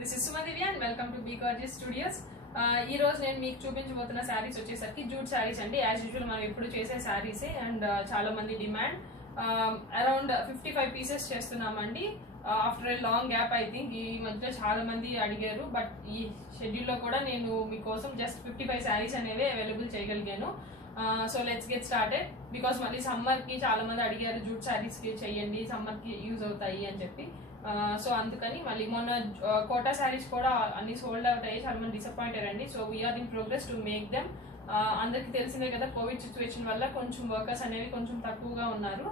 This is Sumadivya and welcome to Be Gorgeous Studios. ఈ రోజు నేను మీకు చూపించబోతున్న శారీస్ వచ్చేసరికి జూట్ శారీస్ అండి. యాజ్ యూజువల్ మనం ఎప్పుడు చేసే శారీసే అండ్ చాలా మంది డిమాండ్. అరౌండ్ 55 పీసెస్ చేస్తున్నామండి. After a long gap I think ఈ మధ్య చాలా మంది అడిగారు, బట్ ఈ షెడ్యూల్లో కూడా నేను మీకోసం జస్ట్ 55 శారీస్ అనేవి అవైలబుల్ చేయగలిగాను. So let's get started. Because మళ్ళీ సమ్మర్కి చాలా మంది అడిగారు జూట్ శారీస్కి చెయ్యండి, సమ్మర్కి యూజ్ అవుతాయి అని చెప్పి. సో అందుకని మళ్ళీ మొన్న కోటా శారీస్ కూడా అన్ని సోల్డ్ అవుట్ అయ్యి చాలా మంది డిసప్పాయింట్ అయ్యారండి. So we're in progress to make them. అందరికి తెలిసిందే కదా, కోవిడ్ సిచ్యువేషన్ వల్ల కొంచెం వర్కర్స్ అనేవి కొంచెం తక్కువగా ఉన్నారు,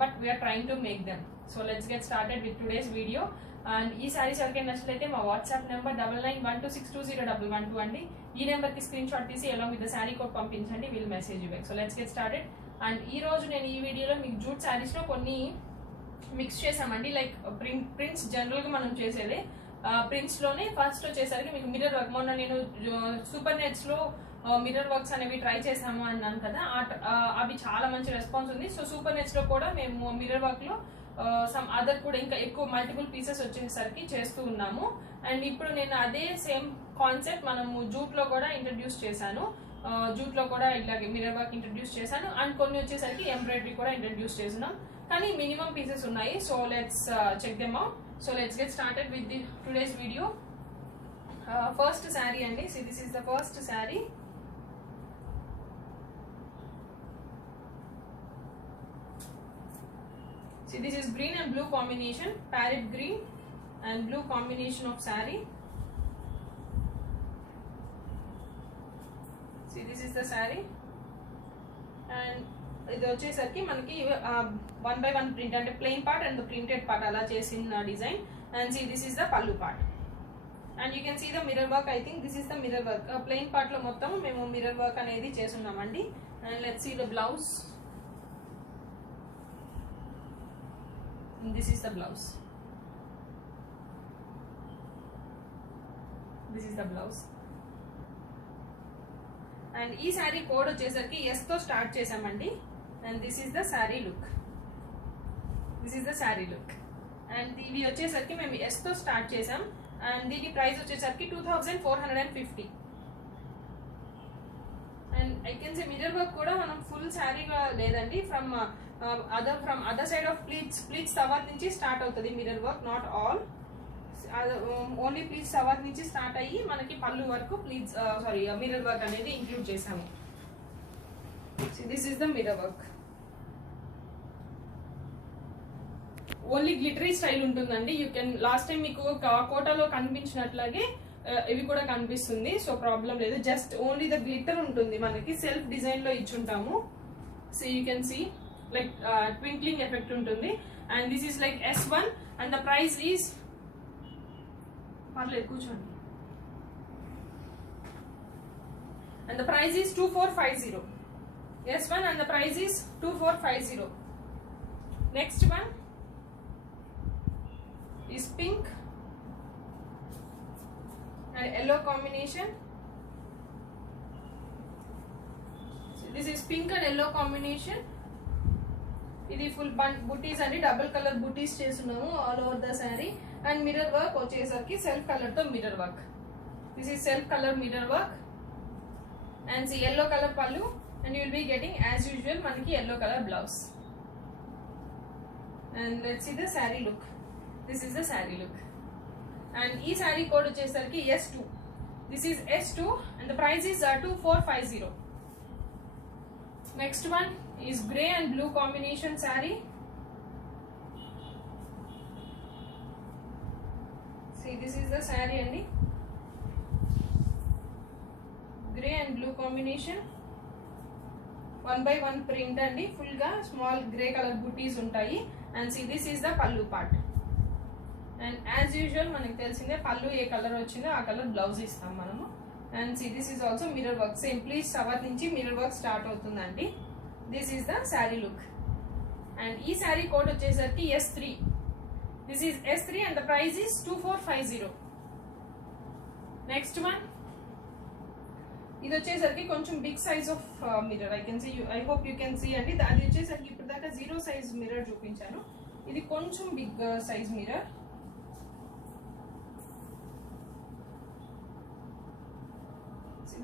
but we're trying to make them. So let's get started with today's video. And ఈ శారీస్ ఎవరికైనా నచ్చినట్లయితే మా వాట్సాప్ నెంబర్ 9912620112 అండి. ఈ నెంబర్కి స్క్రీన్ షాట్ తీసి ఎలా విత్ శారీ కోడ్ పంపించండి, will message you back. So let's get started. And ఈ రోజు నేను ఈ వీడియోలో మీకు జూట్ శారీస్లో కొన్ని మిక్స్ చేసామండి. లైక్ ప్రింట్స్ జనరల్గా మనం చేసేదే. ప్రింట్స్లోనే ఫస్ట్ వచ్చేసరికి మీకు మిర్రర్ వర్క్, మొన్న నేను సూపర్ నెట్స్లో మిర్రర్ వర్క్స్ అనేవి ట్రై చేసాము అన్నాను కదా, అవి చాలా మంచి రెస్పాన్స్ ఉంది. సో సూపర్ నెట్స్లో కూడా మేము మిర్రర్ వర్క్లో సమ్ అదర్ కూడా ఇంకా ఎక్కువ మల్టిపుల్ పీసెస్ వచ్చేసరికి చేస్తూ ఉన్నాము. అండ్ ఇప్పుడు నేను అదే సేమ్ కాన్సెప్ట్ మనము జూట్లో కూడా ఇంట్రడ్యూస్ చేశాను. జూట్లో కూడా ఇట్లాగే మిర్రర్ వర్క్ ఇంట్రడ్యూస్ చేశాను. అండ్ కొన్ని వచ్చేసరికి ఎంబ్రాయిడరీ కూడా ఇంట్రడ్యూస్ చేస్తున్నాం, కానీ మినిమం పీసెస్ ఉన్నాయి. So let's check them out. So let's get started with the today's video. First sari అండి. So this is the first sari. See, this is green and blue combination, parrot green and blue combination of saree. See, this is the saree, and ఇది వచ్చేసరికి మనకి 1/1 print అంటే plain part and the printed part అలా చేసిన design. And see, this is the pallu part. And you can see the mirror work. I think this is the mirror work. Plain part లో మొత్తం మేము mirror work అనేది చేస్తున్నామండి. And let's see the blouse. This is the blouse. This is the blouse. And ఈ sari code వచ్చేసరికి S తో స్టార్ట్ చేసామండి. And this is the saree look. This is the saree look. And ఇవి వచ్చేసరికి మేము S తో స్టార్ట్ చేసాం. అండ్ దీని ప్రైస్ వచ్చేసరికి 2450. And I can say mirror work కూడా మనం ఫుల్ శారీగా లేదండి, from other side of pleats తర్వాత నుంచి స్టార్ట్ అవుతుంది mirror work. Not all, only pleats తర్వాత నుంచి స్టార్ట్ అయ్యి మనకి పళ్ళు వరకు ప్లీట్స్ మిర్రర్ వర్క్ అనేది ఇంక్లూడ్ చేసాము. This is the mirror work. Only glittery style ఉంటుందండి. యూ కెన్ లాస్ట్ టైం మీకు కోటాలో కనిపించినట్లాగే ఇవి కూడా కనిపిస్తుంది. సో ప్రాబ్లం లేదు, జస్ట్ ఓన్లీ ద గ్లిటర్ ఉంటుంది. మనకి సెల్ఫ్ డిజైన్ లో ఇచ్చుంటాము. So you can see like twinkling effect ఉంటుంది. And this is like S1 and the price is, పర్లేదు కూర్చోండి, and the price is 2450. S1 and the price is 2450. Next one is pink and yellow combination. So this is pink and yellow combination. ఇది full butis అండి, double colour butis చేస్తున్నాము all over the sari. And mirror work వచ్చేసరికి self colour తో mirror work. This is self colour mirror work. And yellow colour pallu. And you will be getting as usual మనకి yellow colour blouse. And let's see the sari look. This is the sari look. And ఈ sari code వచ్చేసరికి S2. This is S2 and the price is 2450. Next one is grey and blue combination sari. See, this is the sari అండి. Grey and blue combination, 1/1 print అండి. Full గా small grey colour butis ఉంటాయి. And see, this is the pallu part. And as usual మనకి తెలిసిందే పళ్ళు ఏ కలర్ వచ్చిందో ఆ colour blouse ఇస్తాం మనము. And see, this is also mirror work. Same pleats సవర్ నుంచి మిర్రర్ వర్క్ స్టార్ట్ అవుతుందండి. This is the sari look. And ఈ శారీ కోడ్ వచ్చేసరికి S3. This is S3 and the price is 2450. Next one, ఇది వచ్చేసరికి కొంచెం big size of mirror. I hope you can see అండి. అది వచ్చేసరికి ఇప్పుడు దాకా 0 సైజ్ మిర్రర్ చూపించాను. ఇది కొంచెం big size mirror.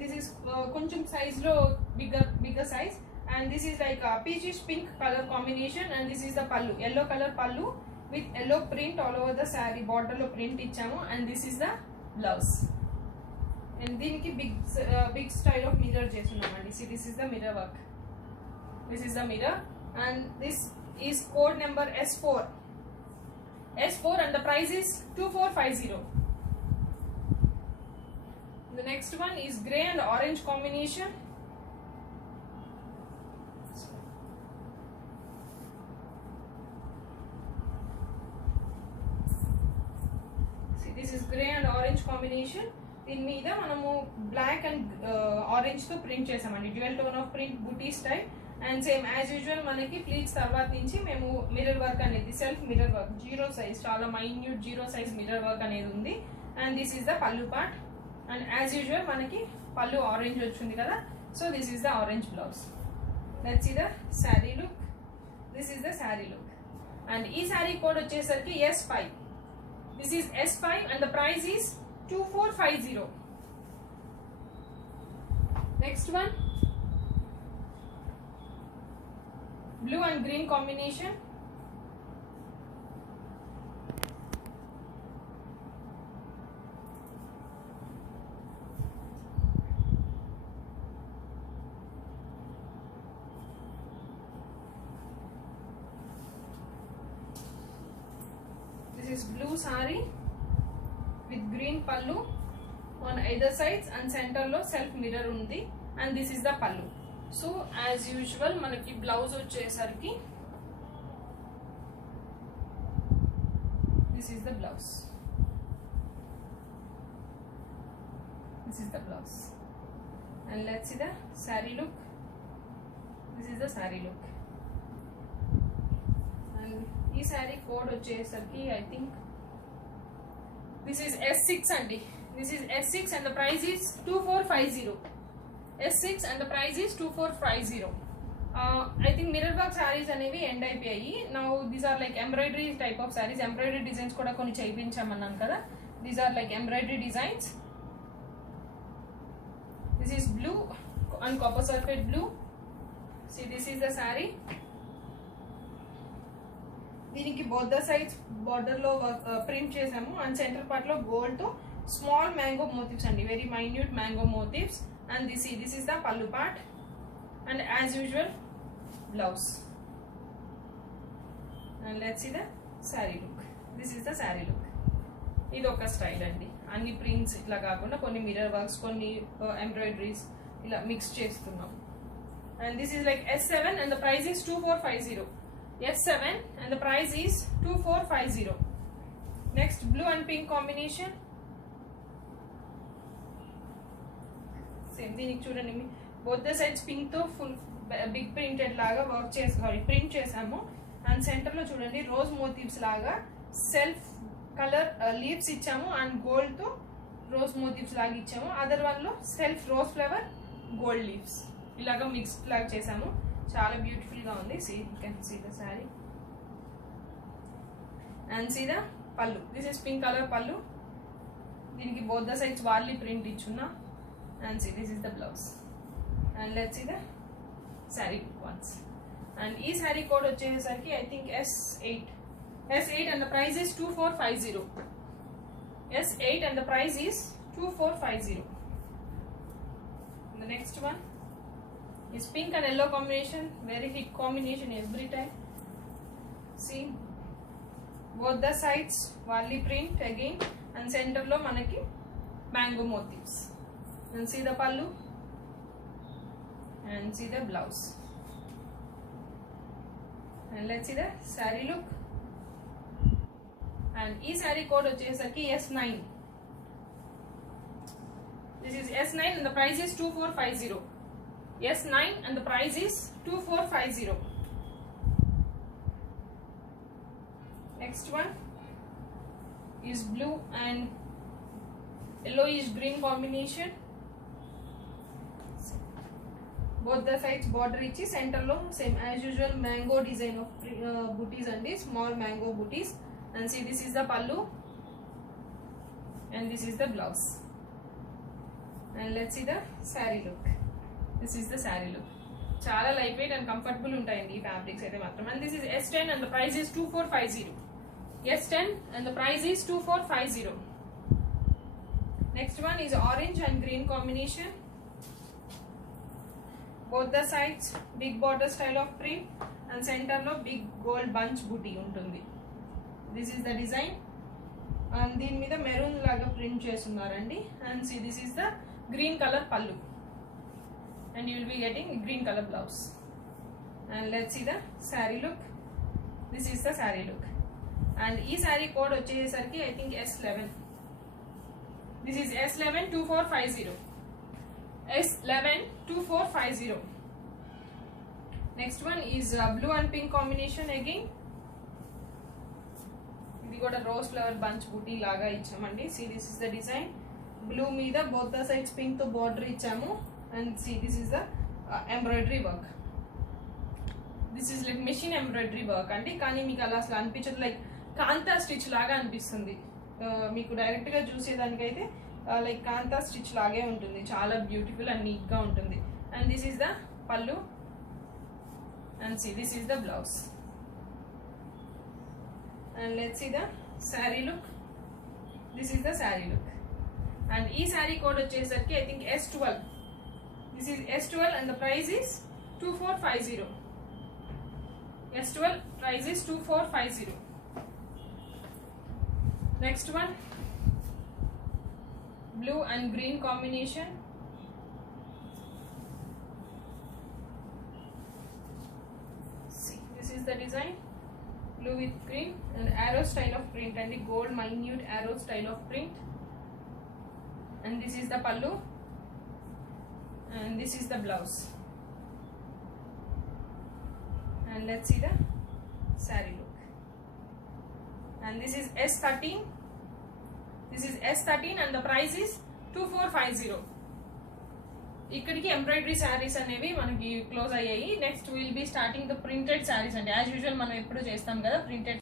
this is కొంచెం size లో bigger size, and this is like a peachish pink color combination, and this is the pallu, yellow color pallu with yellow print all over the saree, border lo print ichamu, and this is the blouse. And దీనికి big style of mirror చేస్తున్నామండి. See, this is the mirror work, this is the mirror, and this is code number S4, and the price is 2450. The next one is grey and orange combination. See, this is grey and orange combination. దీని మీద మనము black and orange తో print చేసామండి, dual tone of print buti style. And same as usual మనకి pleats తర్వాత నుంచి మేము mirror work అనేది, self mirror work, zero size, చాలా minute zero size mirror work అనేది ఉంది. And this is the pallu part, and as usual మనకి పల్లు ఆరెంజ్ వచ్చింది కదా, so this is the orange blouse. Let's see the sari look. This is the sari look, and ఈ sari code వచ్చేసరికి S5. This is S5 and the price is 2450. Next one, blue and green combination. This is blue saree with green pallu on either sides, and center lo self mirror undi, and this is the pallu. So as usual manaki blouse vachesariki this is the blouse, this is the blouse, and let's see the saree look. This is the saree look, and ee saree code vachesariki I think this is S6 andi. This is S6 and the price is 2450. S6 and the price is 2450. I think mirror work sarees అనేవి ఎండ్ అయిపోయాయి. Now these are like embroidery type of sarees. Embroidery designs కూడా కొన్ని చేయించామన్నాం కదా. These are like embroidery designs. This is blue and copper sulphate blue. See, this is the saree. దీనికి both the sides border లో print చేసాము, and centre part లో gold తో small mango motifs అండి, very minute mango motifs. And this is the pallu part, and as usual blouse. And let's see the saree look. This is the saree look. ఇది ఒక స్టైల్ అండి, అన్ని ప్రింట్స్ ఇట్లా కాకుండా కొన్ని మిర్రర్ వర్క్స్, కొన్ని ఎంబ్రాయిడరీస్ ఇలా మిక్స్ చేస్తున్నాం. And this is like S7 and the price is 2450. S7 and the price is 2450. Next, blue and pink combination. Same దీనికి చూడండి, both the sides pink తో ఫుల్ బిగ్ ప్రింటెడ్ లాగా వర్క్ ప్రింట్ చేసాము, and centre లో చూడండి rose motifs లాగా self colour leaves ఇచ్చాము, and gold తో రోజ్ మోటివ్స్ లాగా ఇచ్చాము. అదర్ వన్ లో self rose flower gold leaves ఇలాగా మిక్స్డ్ లాగా చేసాము. చాలా బ్యూటిఫుల్ గా ఉంది. See, you can see the saree and see the pallu. This is pink color pallu. దీనికి both the sides warli print ఇచ్చున్నా, and see, this is the blouse. And let's see the saree once. And ఈ saree code వచ్చేసరికి I think S8 and the price is 2450. S8 and the price is 2450. The next one is pink and yellow combination, very hit combination every time. See, both the sides warli print again, and center lo manaki mango motifs. And see the pallu, and see the blouse, and let's see the saree look. And ee saree code vachesariki S9. This is S9 and the price is 2450. S9 and the price is 2450. Next one is blue and yellowish green combination. Both the sides border ichi, center lo same as usual mango design of booties and small mango booties. And see, this is the pallu, and this is the blouse. And let's see the saree look. This is the saree look. Chala lightweight and comfortable untayandi ee fabrics aithe matram. And this is S10 and the price is 2450. S10 and the price is 2450. Next one is orange and green combination. Both the sides big border style of print and center lo big gold bunch booty untundi. This is the design and దీని మీద మెరూన్ లాగా ప్రింట్ చేస్తున్నారండి. And see, this is the green color pallu and you will be getting green color blouse. And let's see the saree look. This is the saree look. And ee saree code వచ్చేసరికి I think S11. This is S11 2450. S11 2450. Next one is blue and pink combination again. ఇది కూడా rose flower bunch బూటీ లాగా ఇచ్చామండి. See, this is the design. Blue మీద both the sides pink తో border ఇచ్చాము. And see, this is the embroidery work. This is like machine embroidery work అండి. కానీ మీకు అలా అసలు అనిపించదు, లైక్ కాంతా స్టిచ్ లాగా అనిపిస్తుంది. మీకు డైరెక్ట్ గా చూసేదానికైతే లైక్ కాంతా స్టిచ్ లాగే ఉంటుంది. చాలా బ్యూటిఫుల్ అండ్ నీట్ గా ఉంటుంది. అండ్ దిస్ ఈస్ ద పల్లు and see, this is the blouse. And let's see the saree look. This is the saree look. And ee saree code వచ్చేసరికి I think S12. This is S12 and the price is 2450. S12 price is 2450. Next one, blue and green combination. See, this is the design. Blue with green and arrow style of print and the gold minute arrow style of print. And this is the pallu and this is the blouse. And let's see the saree look. And this is S13. This is S13 and the price is 2450. ఇక్కడికి ఎంబ్రాయిడరీ శారీస్ అనేవి మనకి close అయ్యాయి. Next will be starting the printed saris అండి. As usual మనం ఎప్పుడు చేస్తాం కదా ప్రింటెడ్.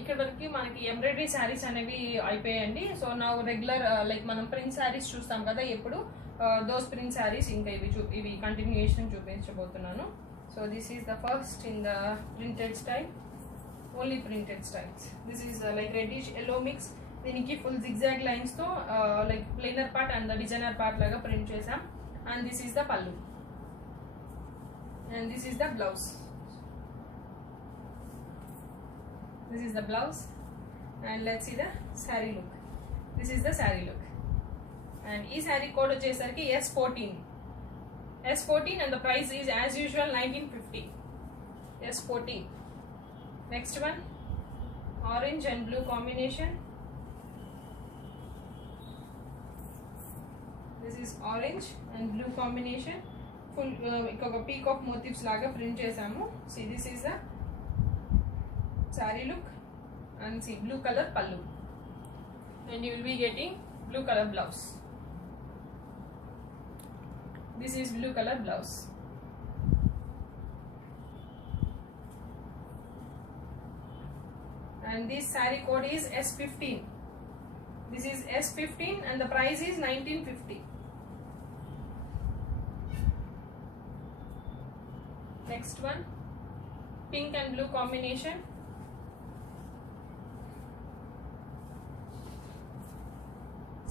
ఇక్కడ వరకు మనకి ఎంబ్రాయిడరీ శారీస్ అనేవి అయిపోయాయండి. సో నా రెగ్యులర్ లైక్ మనం ప్రింట్ శారీస్ చూస్తాం కదా ఎప్పుడు, దోస్ ప్రింట్ శారీస్ ఇంకా ఇవి కంటిన్యూయేషన్ చూపించబోతున్నాను. So this is the first in the printed style, only printed styles. This is like reddish yellow mix. దీనికి ఫుల్ జిగ్జాగ్ లైన్స్ తో like plainer part and the designer part లాగా print చేసాం. And this is the pallu and this is the blouse. This is the blouse and let's see the saree look. This is the saree look and ee saree code vachesariki S14. S14 and the price is as usual 1950. S14. Next one, orange and blue combination. This is orange and blue combination. Full oka peacock motifs laga print chesamu. See, this is the saree look and see blue color pallu and you will be getting blue color blouse. This is blue color blouse. And this saree code is S15. This is S15 and the price is 1950. Next one, pink and blue combination.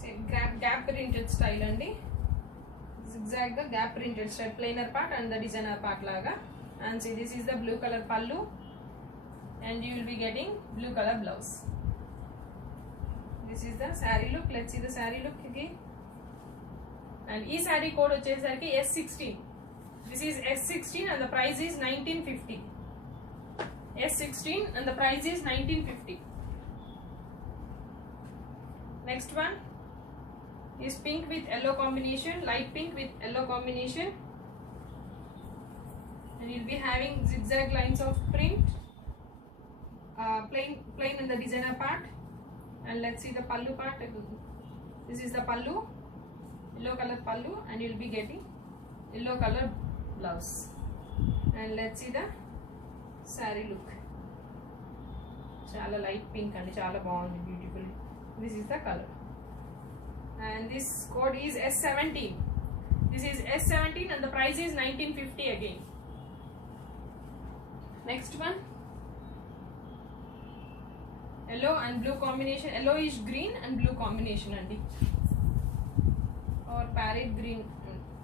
See, gap printed style andi. Zigzag the gap printed style, plainer part and the designer part laga. And see, this is the blue color pallu and you will be getting blue color blouse. This is the saree look. Let's see the saree look again. And ee saree code vachesariki S16. This is S16 and the price is 1950. S16 and the price is 1950. Next one is pink with yellow combination, light pink with yellow combination. And you'll be having zigzag lines of print, plain in the designer part. And let's see the pallu part. This is the pallu, yellow color pallu and you'll be getting yellow color blouse. And let's see the saree look. Chala light pink and chala bond, beautiful. This is the color. and this code is S17. This is S17 and the price is 1950 again. Next one, yellow and blue combination, yellowish green and blue combination andi, or parrot green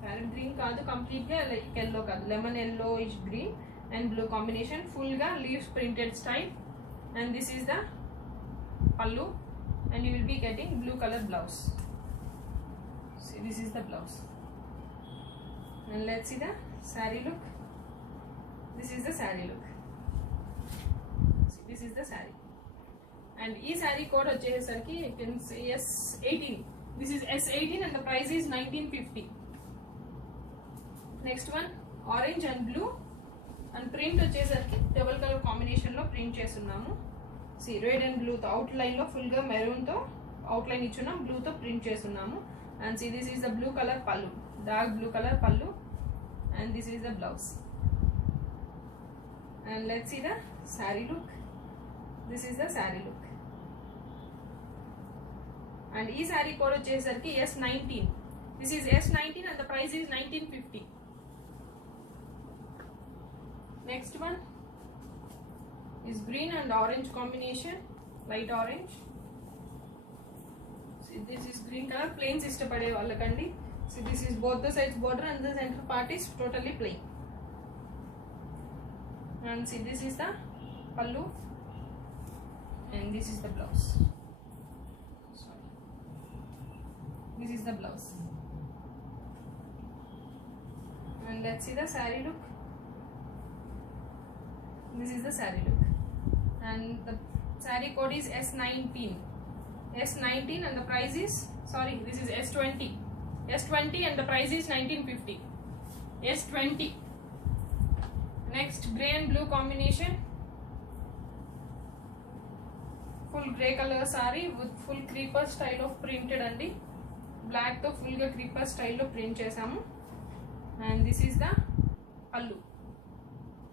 kaadu, complete ga like yellow kaadu, lemon yellowish green and blue combination, full ga leaves printed style, and this is the pallu, and you will be getting blue color blouse. See, this is the blouse, and let's see the saree look. This is the saree look. See, this is the saree, and ee saree code vachesariki you can say S18. This is S18 and the price is 1950. Next one, orange and blue, and print vachesariki double color combination lo print chestunnaamu. See, red and blue తో outline లో full గా maroon తో outline ఇచ్చున్నాం, blue తో print చేస్తున్నాము. And see, this is the blue color pallu, dark blue color pallu, and this is the blouse. And let's see the saree look. This is the saree look, and ee saree code వచ్చేసరికి S19. This is S19 and the price is 1950. Next one is green and orange combination, light orange. See, this is green color, plains istapade vallakandi. See, this is both the sides border and the center part is totally plain. And see, this is the pallu, and this is the blouse. Sorry, this is the blouse. And let's see the saree look. This is the saree look, and the saree code is S19. S19 and the price is, sorry, this is S20. S20 and the price is 1950. S20. Next, grey and blue combination, full grey color saree with full creeper style of printed andi, black to full ga creeper style lo print chesamu, and this is the pallu,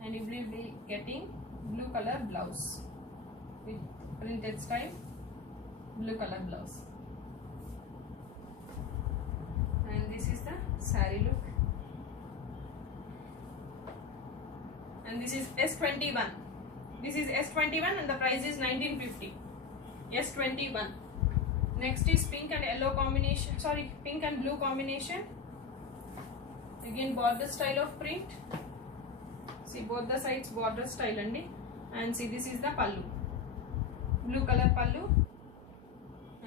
and you will be getting blue color blouse with printed style, blue color blouse, and this is the saree look, and this is S21. This is S21 and the price is 1950. S21. Next is pink and yellow combination, sorry, pink and blue combination, again border style of print. See, both the sides border style andi, and see, this is the pallu, blue color pallu,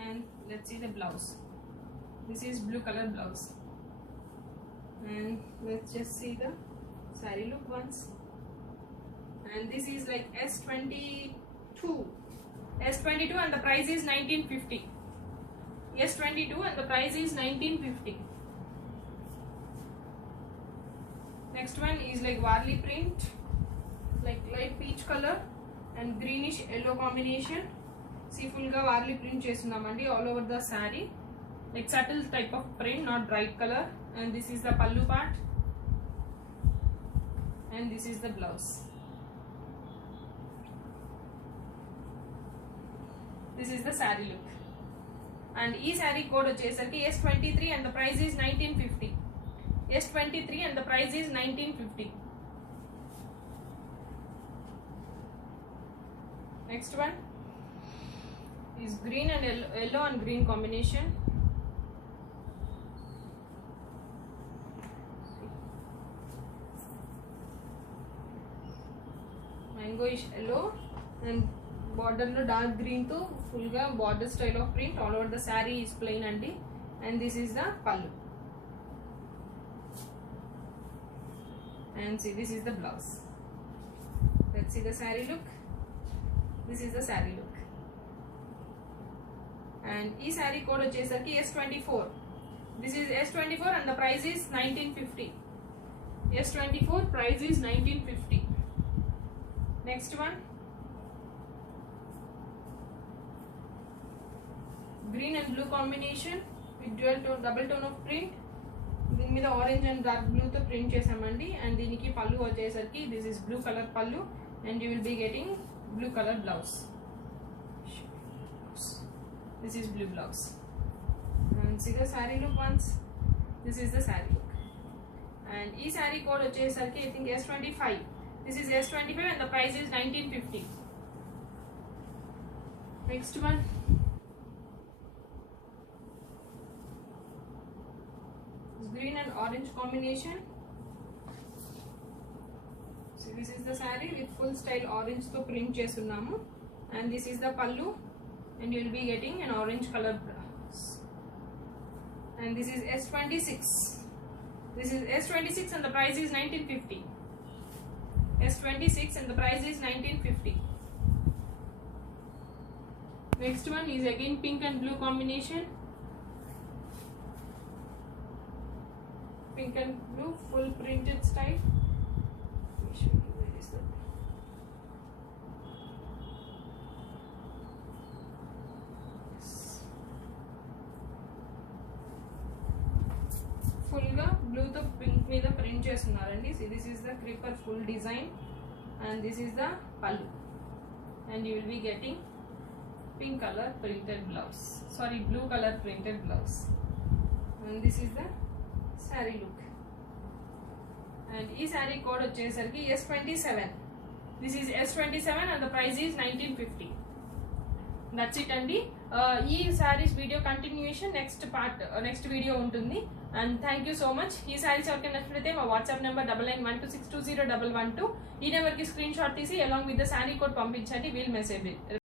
and let's see the blouse. This is blue color blouse, and let's just see the saree look once. And this is like S22. S22 and the price is 1950. S22 and the price is 1950. Next one is like Varli print, like light peach color and greenish yellow combination. See, full ga Varli print chestunnamandi all over the saree, like subtle type of print, not bright color. And this is the pallu part, and this is the blouse. This is the saree look, and ee saree code vachesariki S23 and the price is 1950. S23 and the price is 1950. Next one is green and yellow and green combination. Mangoish yellow and border lo dark green to full ga border style of print, all over the saree is plain andi, and this is the pallu, and see, this is the blouse. Let's see the saree look. This is the saree look, and ee saree code vachesariki S24. This is S24 and the price is 1950. S24 price is 1950. Next one, green and blue combination with dual tone, double tone of print. దీని మీద orange and dark blue తో print చేసామండి, అండ్ దీనికి పళ్ళు వచ్చేసరికి this is blue colour pallu, and you will be getting blue colour blouse. This is blue blouse, and see the saree look once. This is the saree look. And ee saree code వచ్చేసరికి I think S25. This is S25 and the price is 1950. Next one. Green and orange combination. So this is the saree with full style orange to print chestunnaamu, and this is the pallu, and you will be getting an orange color blouse. And this is S26. This is S26 and the price is 1950. S26 and the price is 1950. Next one is again pink and blue combination. Pink and blue full printed style. Let me show you where is that. Full ga blue to pink మీద print చేస్తున్నారండి. See, this is the creeper full design and this is the pallu, and you will be getting pink color printed blouse, sorry, blue color printed blouse, and this is the saree look. And ee saree code వచ్చేసరికి S27. This is S27 and the price is 1950. That's it అండి. ఈ saris video continuation next video ఉంటుంది. And thank you so much. ఈ సారీస్ ఎవరికైనా నచ్చినట్లయితే మా WhatsApp number 9912620112 ఈ నెంబర్కి స్క్రీన్ షాట్ తీసి along with the sari code పంపించండి. We'll message